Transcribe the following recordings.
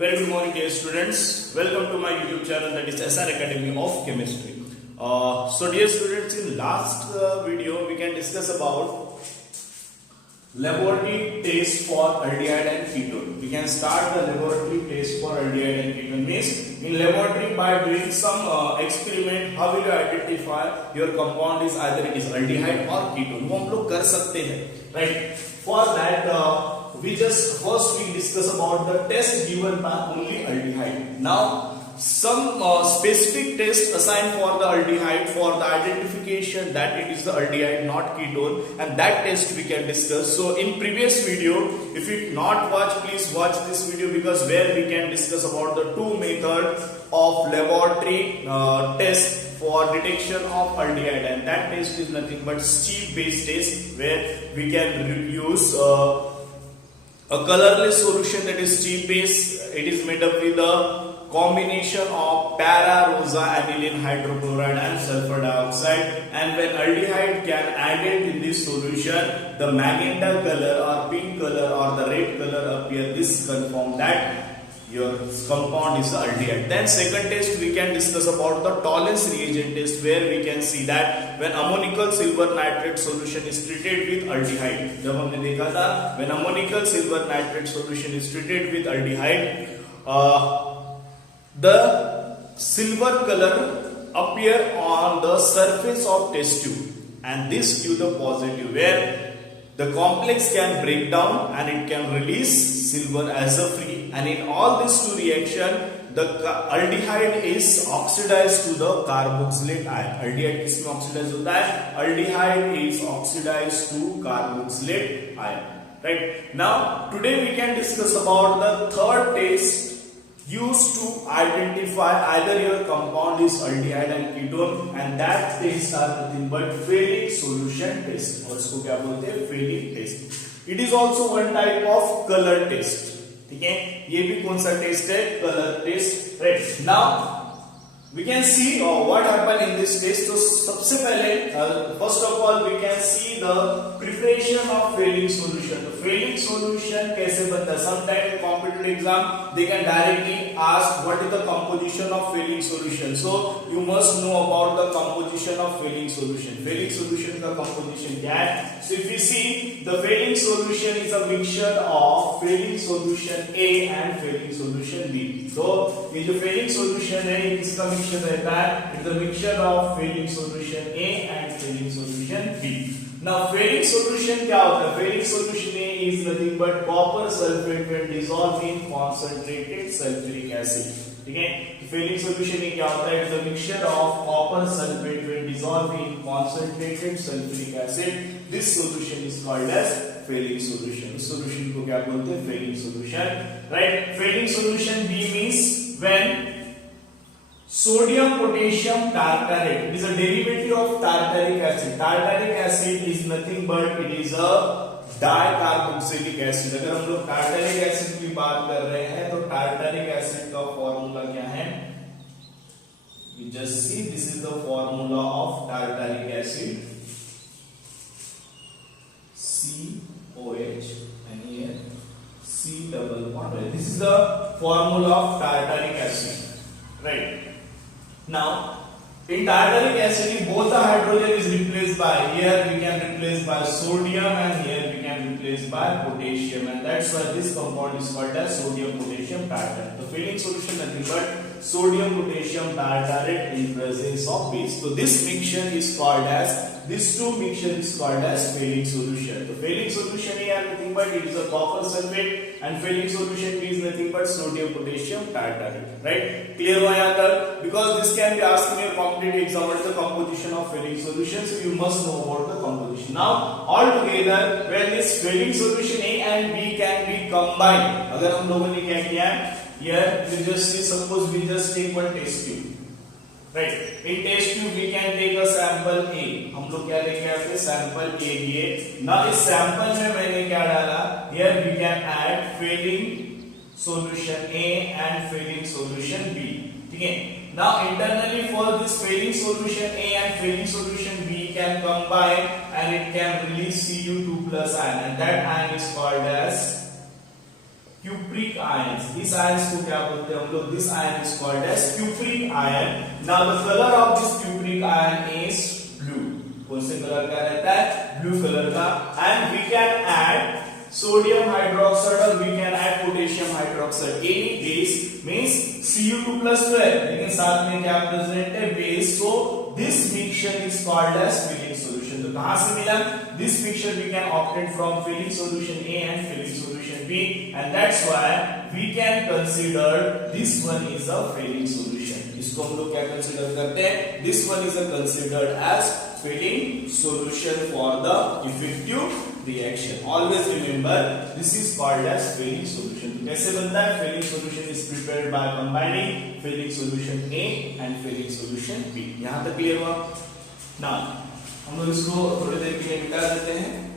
Very good morning, dear students. Welcome to my YouTube channel, that is SR Academy of Chemistry. So, dear students, in last video we can discuss about laboratory test for aldehyde and ketone. We can start the laboratory test for aldehyde and ketone. Means in laboratory, by doing some experiment, how will you identify your compound is either it is aldehyde or ketone? वो हम लोग कर सकते हैं, right? For that, we discuss about the test given by only aldehyde. Now, some specific test assigned for the aldehyde for the identification that it is the aldehyde, not ketone, and that test we can discuss. So, in previous video, if you not watch, please watch this video, because where we can discuss about the two methods of laboratory test for detection of aldehyde, and that test is nothing but Steve based test, where we can use a colorless solution, that is Steve base. It is made up with a combination of para-rosa aniline hydrochloride and sulfur dioxide, and when aldehyde can added in this solution, the magenta color or pink color or the red color appear. This confirm that your compound is aldehyde. Then second test we can discuss about the tolerance reagent test, where we can see that when ammonical silver nitrate solution is treated with aldehyde, जब हमने देखा था when ammonical silver nitrate solution is treated with aldehyde, the silver color appear on the surface of test tube, and this give the positive, where the complex can break down and it can release silver as a free, and in all these two reaction, the aldehyde is oxidized to the carboxylate ion. Aldehyde किसमें oxidized होता है? Aldehyde is oxidized to carboxylate ion. Right? Now, today we can discuss about the third test used to identify either your compound is aldehyde and ketone, and that test are nothing but Fehling solution test. और इसको क्या बोलते हैं? Fehling test. It is also one type of color test. ठीक है, ये भी कौन सा टेस्ट है? Colour test. Right. Now we can see what happened in this test. So सबसे पहले first of all we can see the preparation of Fehling solution. तो Fehling solution कैसे बनता है? Sometimes in competitive exam they can directly ask what is the composition of Fehling solution. So you must know about the composition of Fehling solution. Fehling solution का composition क्या है? So if you see, the Fehling solution is a mixture of Fehling solution A and Fehling solution B. तो ये जो Fehling solution है, ये किसका mixture रहता है? It's a mixture of Fehling solution A and Fehling solution B. Now Fehling solution क्या होता है? Fehling solution A is nothing but copper sulfate when dissolved in concentrated sulfuric acid. ठीक है, Fehling solution ये क्या होता है? It's a mixture of copper sulfate when dissolved in concentrated sulfuric acid. This solution is called as Fehling solution. इस solution को क्या बोलते हैं? Fehling solution. Right? Fehling solution B means when sodium potassium tartarate, it is a derivative of tartaric acid. Tartaric acid is nothing but it is a dicarboxylic acid. अगर हम लोग tartaric acid की बात कर रहे हैं, तो tartaric acid का फॉर्मूला क्या है? You just see, this is the formula of tartaric acid. COH, and here C double bond. This is the formula of tartaric acid. Right. Now, in tartaric acid, both the hydrogen is replaced by, here we can replace by sodium, and here we can replace by potassium, and that's why this compound is called as sodium potassium tartarate. The Fehling solution nothing but sodium potassium tartarate in presence of base. So this mixture is called as, these two mixture is called as Fehling solution. The Fehling solution A is nothing but it is a copper sulfate, and Fehling solution B is nothing but sodium potassium tartarate. Right? Clear हुआ यहाँ तक? Because this can be asked in your competitive exam, what is the composition of Fehling solution? So you must know about the composition. Now all together, when this Fehling solution A and B can be combined, अगर हम लोगों ने क्या किया? Here we just see, suppose we just take one test tube. Right. In test tube we can take a sample A. हम लोग क्या लेके आते हैं? Sample A लिए. Now इस sample में मैंने क्या डाला? Here we can add Fehling solution A and Fehling solution B. ठीक है? Now internally for this Fehling solution A and Fehling solution B can combine and it can release Cu2+ ion, and that ion is called as cupric ions. इस ions को क्या बोलते हैं हम लोग? This ion is called as cupric ion. Now the color of this cupric ion is blue. कौन से colour का रहता है? Blue color का. And we can add sodium hydroxide or we can add potassium hydroxide. Any base means Cu2 plus 12. लेकिन साथ में क्या present है? Base. So this mixture is called as filling solution. तो कहाँ से मिला? This mixture we can obtain from filling solution A and filling solution B, and that's why we can consider this one is a filling solution. इसको हम लोग क्या consider करते हैं? This one is considered as filling solution for the effective reaction. Always remember this is called as filling solution. तो कैसे बनता है? Filling solution is prepared by combining filling solution A and filling solution B. यहाँ तक clear हुआ? Now हम लोग इसको थोड़ी देर के लिए मिटा देते हैं.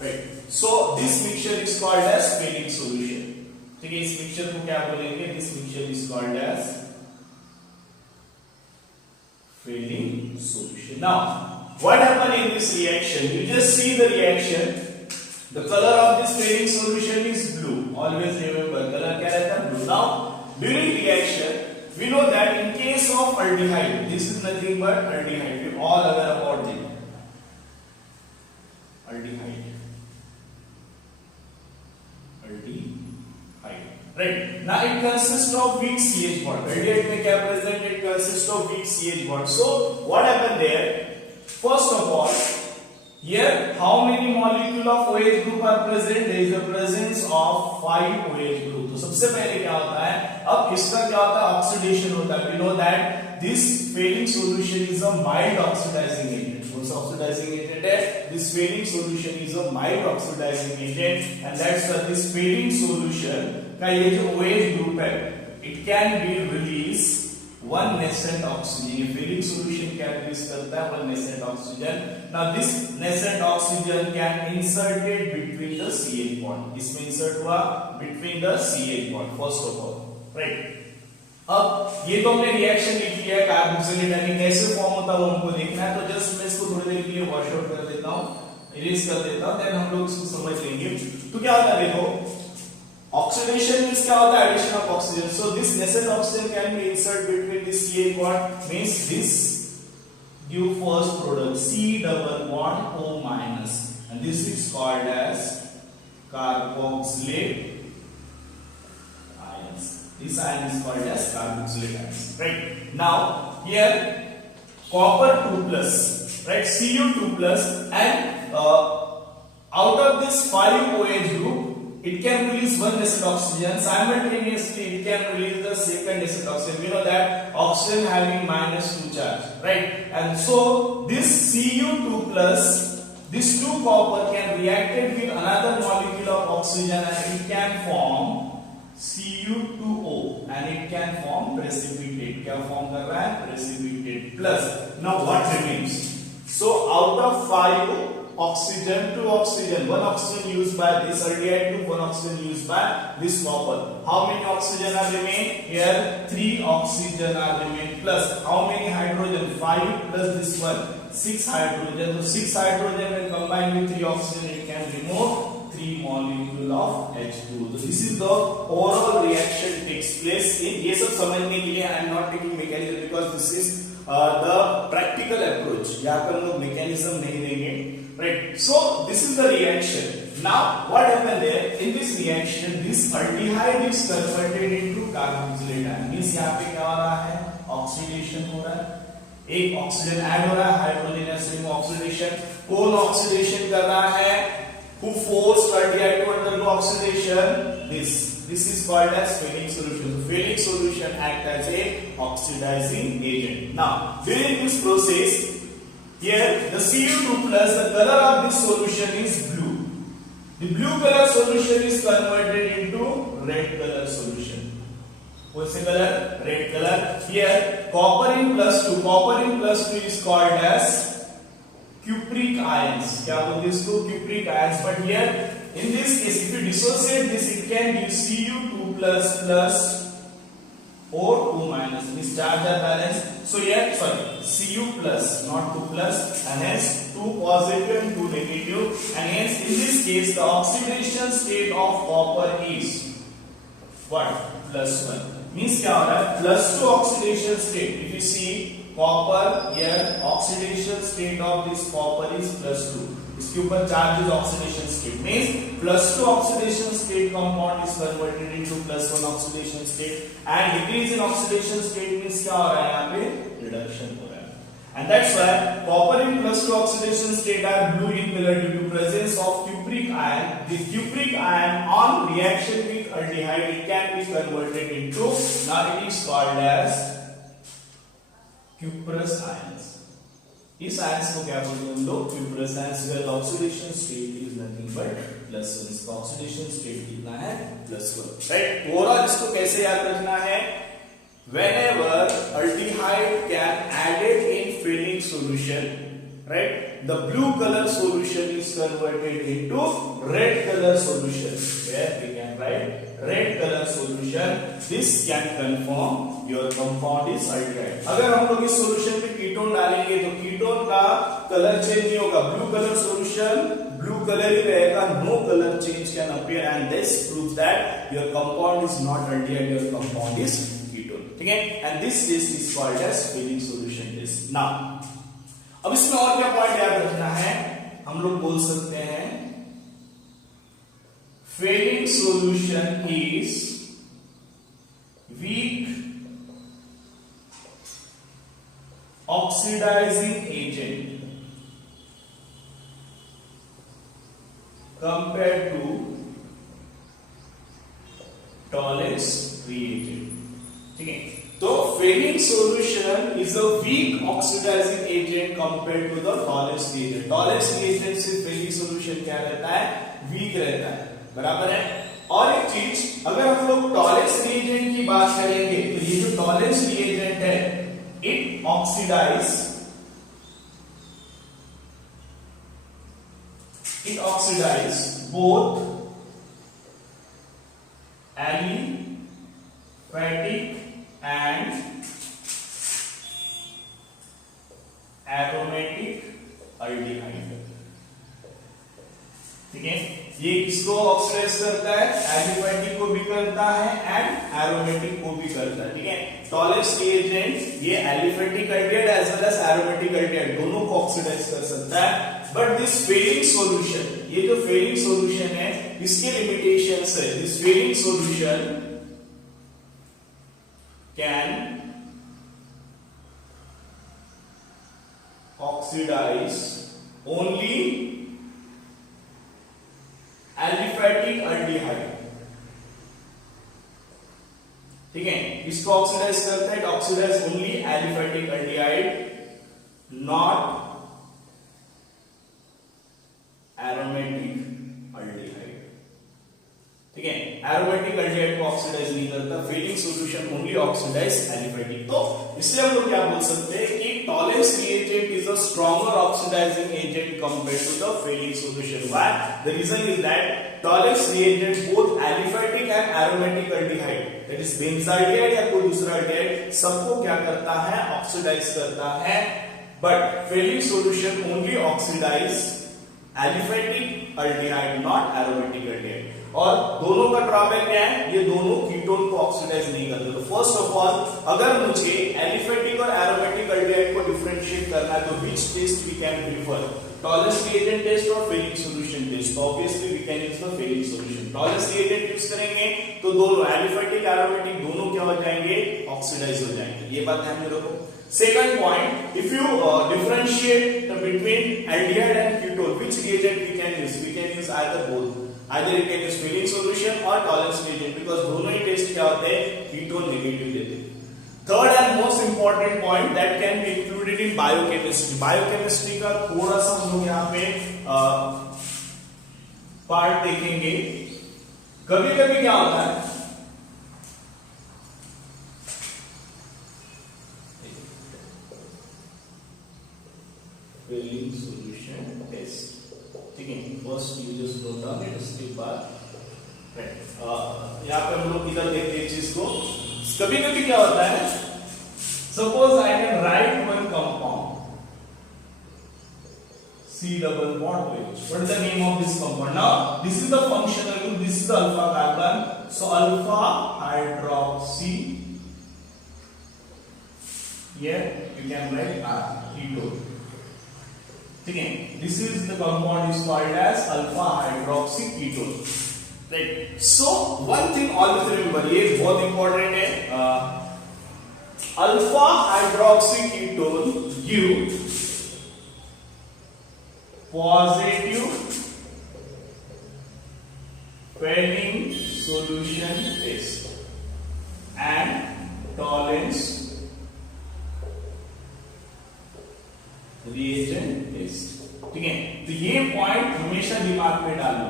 Right. So this mixture is called as filling solution. ठीक है, इस मिक्सचर को क्या बोलेंगे? This mixture is called as filling solution. Now, what happened in this reaction? You just see the reaction. The color of this filling solution is blue. Always remember, color क्या रहता है? Blue. Now, during reaction, we know that in case of aldehyde, this is nothing but aldehyde. We all aware about it. Aldehyde. Right. Now it consists of weak CH bond. Aldehyde में क्या present? It consists of weak CH bond. So what happened there? First of all, here how many molecule of OH group are present? There is a presence of 5 OH group. तो सबसे पहले क्या होता है? अब इसका क्या होता है? Oxidation होता है. We know that this filling solution is a mild oxidizing agent. Oxidizing agent है. This filling solution is a mild oxidizing agent, and that's why this filling solution का ये जो OH group है, it can be release one nascent oxygen. ये filling solution क्या release करता है? One nascent oxygen. Now this nascent oxygen can inserted between the CH bond. इसमें insert हुआ between the CH bond first of all, right? अब ये तो हमने रिएक्शन लिख लिया है कार्बोक्सिलेट यानी कैसे फॉर्म होता है वो हमको देखना है. तो जस्ट मैं इसको थोड़ी देर के लिए वॉश आउट कर देता हूँ, इरेज कर देता हूँ, देन हम लोग इसको समझ लेंगे. तो क्या होता है? देखो, ऑक्सीडेशन मींस क्या होता है? Addition of oxygen. So this nascent oxygen can be insert between this CH bond, means this give first product C double bond O minus, and this is called as carboxylate. This ion is called as carboxylate ions. Right. Now here copper 2 plus, right? Cu2 plus, and out of this 5 OH group, it can release one nascent oxygen. Simultaneously, it can release the second nascent oxygen. We know that oxygen having -2 charge, right? And so this Cu2 plus, this 2 copper can reacted with another molecule of oxygen, and it can form Cu2O, and it can form precipitate. क्या form कर रहा है? Precipitate. Plus, now what remains? So out of 5 oxygen, 2 oxygen, 1 oxygen used by this aldehyde, 1 oxygen used by this copper. How many oxygen are remain? Here 3 oxygen are remain. Plus how many hydrogen? 5 plus this one, 6 hydrogen. So 6 hydrogen when combined with 3 oxygen, it can remove 3 molecule of H2. So this is the overall reaction takes place in. ये सब समझने के लिए I am not taking mechanism because this is the practical approach. यहाँ पर हम लोग mechanism नहीं देंगे, right? So this is the reaction. Now what happened there? In this reaction, this aldehyde is converted into carboxylate ion. Means यहाँ पे क्या हो रहा है? Oxidation हो रहा है. एक ऑक्सीजन ऐड हो रहा है, हाइड्रोजन रिमूव ऑक्सीडेशन. कौन ऑक्सीडेशन कर रहा है? Who forced aldehyde to undergo oxidation? This is called as filling solution. So filling solution act as a oxidizing agent. Now during this process, here the Cu2 plus, the color of this solution is blue. The blue color solution is converted into red color solution. What's the color? Red color. Here copper in plus 2. Copper in plus 2 is called as cupric ions. क्या बोलते हैं इसको? Cupric ions. But here in this case, if you dissociate this, it can give Cu2 plus plus or 2 minus means charge are balanced. So here, sorry, Cu plus, not 2 plus, and hence 2 positive and 2 negative, and hence in this case the oxidation state of copper is what? Plus 1. Means क्या हो रहा है? Plus 2 oxidation state. If you see copper here, oxidation state of this copper is plus 2. इसके ऊपर charge is oxidation state means plus 2 oxidation state compound is converted into plus 1 oxidation state and decrease in oxidation state means क्या हो रहा है यहां पे reduction हो रहा है and that's why copper in plus 2 oxidation state are blue in colour due to presence of cupric ion. This cupric ion on reaction with aldehyde it can be converted into, now it is called as cuprous ions. इस ions को क्या बोलते हैं हम लोग? Cuprous ions का oxidation state is nothing but plus 1. इसका oxidation state कितना है? प्लस 1. राइट. ओवरऑल इसको कैसे याद रखना है? Whenever aldehyde can added in filling solution, right, the blue color solution is converted into red color solution. Where we can write red color solution. This can confirm your compound is aldehyde. अगर हम लोग इस solution पे ketone डालेंगे तो ketone का colour change नहीं होगा. Blue colour solution blue colour ही रहेगा. No color change can appear and this proves that your compound is not aldehyde. Your compound is ketone. ठीक है? And this test is called as filling solution test. Now, अब इसमें और क्या point याद रखना है? हम लोग बोल सकते हैं filling solution is weak oxidizing agent compared to Tollens reagent. ठीक है? तो filling solution is a weak oxidizing agent compared to the Tollens reagent. Tollens reagent से filling solution क्या रहता है? Weak रहता है. बराबर है. और एक चीज, अगर हम लोग Tollens reagent की बात करेंगे तो ये जो Tollens reagent है it oxidize both aliphatic and aromatic aldehyde. ठीक है? ये किसको ऑक्सीडाइज करता है? एलिफेटिक को भी करता है एंड एरोमेटिक को भी करता है. ठीक है? Tollens reagent ये aliphatic aldehyde as well as aromatic aldehyde दोनों को ऑक्सीडाइज कर सकता है. बट दिस filling solution, ये जो filling solution है इसके लिमिटेशंस है. This filling solution can oxidize only aliphatic aldehyde. ठीक है? इसको ऑक्सीडाइज करता है. Oxidise only aliphatic aldehyde, not aromatic aldehyde. ठीक है? एरोमेटिक aldehyde को ऑक्सीडाइज नहीं करता. Fehling solution only oxidise aliphatic. तो इसलिए हम लोग क्या बोल सकते हैं कि Tollens reagent is a stronger oxidizing agent compared to the filling solution. Why? The reason is that Tollens reagent both aliphatic and aromatic aldehyde, that is benzaldehyde या कोई दूसरा aldehyde, सबको क्या करता है? ऑक्सीडाइज करता है. But filling solution only oxidize aliphatic aldehyde, not aromatic aldehyde. और दोनों का ड्रॉबैक क्या है? ये दोनों कीटोन को ऑक्सीडाइज नहीं करते. तो फर्स्ट ऑफ ऑल अगर मुझे एलिफेटिक और एरोमेटिक aldehyde को डिफरेंशिएट करना है तो which test we can prefer? Tollens reagent test और filling solution test. Obviously we can use the filling solution. Tollens reagent use करेंगे तो दोनों एलिफेटिक एरोमेटिक दोनों क्या हो जाएंगे? ऑक्सीडाइज हो जाएंगे. ये बात ध्यान में रखो. Second point, if you differentiate between aldehyde and ketone, which reagent we can use? We can use either both. Either you can use filling solution or Tollens reagent because दोनों ही टेस्ट क्या होते हैं? ketone negative देते हैं. Third and most important point that can be included in biochemistry. Biochemistry का थोड़ा सा हम लोग यहाँ पे पार्ट देखेंगे. कभी-कभी क्या होता है? filling solution test. ठीक है? First you just note down it. उसके बाद यहाँ पे हम लोग इधर देखते हैं चीज को. कभी-कभी क्या होता है? Suppose I can write one compound C double bond OH. What is the name of this compound? Now this is the functional group, this is the alpha carbon. So alpha hydroxy. Here you can write ketone. Okay, this is the compound is called as alpha hydroxy ketone. Right. So one thing always remember, ये बहुत important है. Alpha hydroxy ketone give positive Fehling solution test and tolerance reagent test. ठीक है, तो ये point हमेशा दिमाग में डाल लो.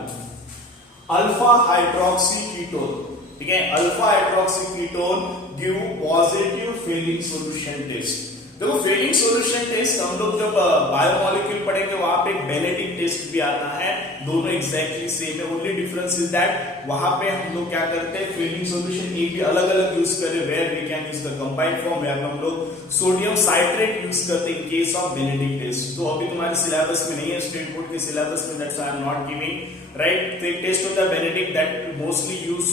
अल्फा हाइड्रोक्सी कीटोन, ठीक है, alpha hydroxy ketone give positive Fehling solution test. देखो फेलिंग सॉल्यूशन टेस्ट हम लोग जब बायोमोलिक्यूल पढ़ेंगे वहां पे एक बेनेडिक्ट टेस्ट भी आता है, दोनों एग्जैक्टली सेम है. ओनली डिफरेंस इज दैट वहां पे हम लोग क्या करते हैं, फेलिंग सॉल्यूशन एक भी अलग अलग यूज करें, where we can use the combined form, where हम लोग सोडियम साइट्रेट यूज करते हैं in case of Benedict test. तो अभी तुम्हारे सिलेबस में नहीं है, स्टेट बोर्ड के सिलेबस में, that's I am not giving. Right, तो एक टेस्ट होता है Benedict that mostly use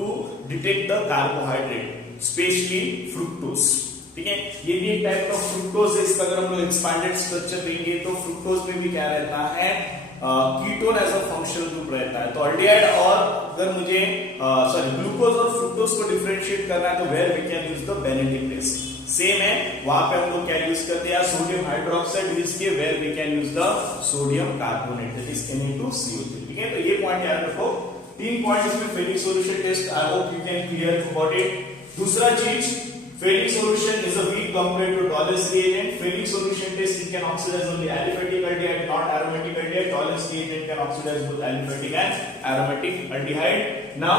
to detect the carbohydrate, specially fructose. ठीक है, ये भी एक टाइप का फ्रुक्टोज है. इसका अगर हम लोग एक्सपैंडेड स्ट्रक्चर देंगे तो फ्रुक्टोज में भी क्या रहता है, ketone as a functional group रहता है. तो अल्डिहाइड और अगर मुझे ग्लूकोज और फ्रुक्टोज को डिफरेंशिएट करना है तो where we can use the Benedict test. Same है, वहां पे हम लोग क्या यूज करते हैं, सोडियम हाइड्रोक्साइड यूज किए, where we can use the sodium carbonate that is Na2CO3. ठीक है, तो ये पॉइंट याद रखो. 3 पॉइंट इसमें Fehling solution test. I hope you can clear about it. दूसरा चीज, Fehling solution is a weak compared to Tollens reagent. Fehling solution test, it can oxidize only aliphatic aldehyde, not aromatic aldehyde. Tollens reagent can oxidize both aliphatic and aromatic aldehyde. Now,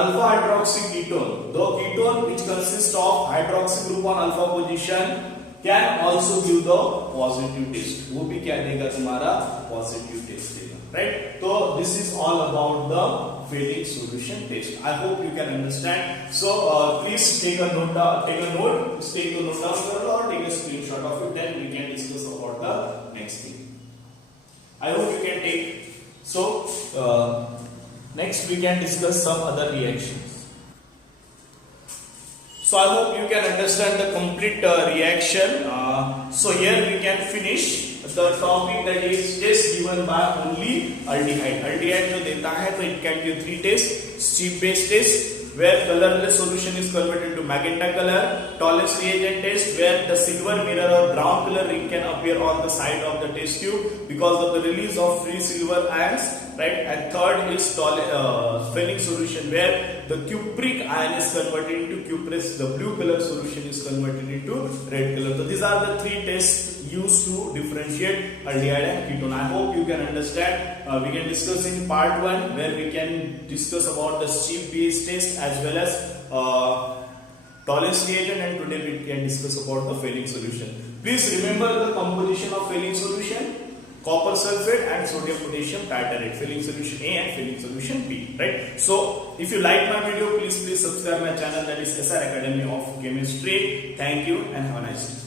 alpha hydroxy ketone, the ketone which consists of hydroxy group on alpha position can also give the positive test. वो भी क्या देगा, तुम्हारा positive test देगा. Right? So this is all about the Fehling solution test. I hope you can understand. So please take a note down or take a note or take a screenshot of it. Then we can discuss about the next thing. I hope you can take. So next we can discuss some other reactions. So I hope you can understand the complete reaction. So here we can finish the topic that is test given by only aldehyde. Aldehyde जो देता है तो it can give 3 tests. Strip based test where colorless solution is converted into magenta color. Tollens reagent test where the silver mirror or brown color ring can appear on the side of the test tube because of the release of free silver ions. Right, and third is Fehling solution where the cupric ion is converted into cuprous, the blue color solution is converted into red color. So these are the 3 tests used to differentiate aldehyde and ketone. I hope you can understand. We can discuss in part 1 where we can discuss about the strip based test as well as Tollens reagent, and today we can discuss about the Fehling solution. Please remember the composition of Fehling solution: copper sulfate and sodium potassium tartarate. Fehling solution A and Fehling solution B. Right. So if you like my video, please subscribe my channel, that is SR Academy of Chemistry. Thank you and have a nice day.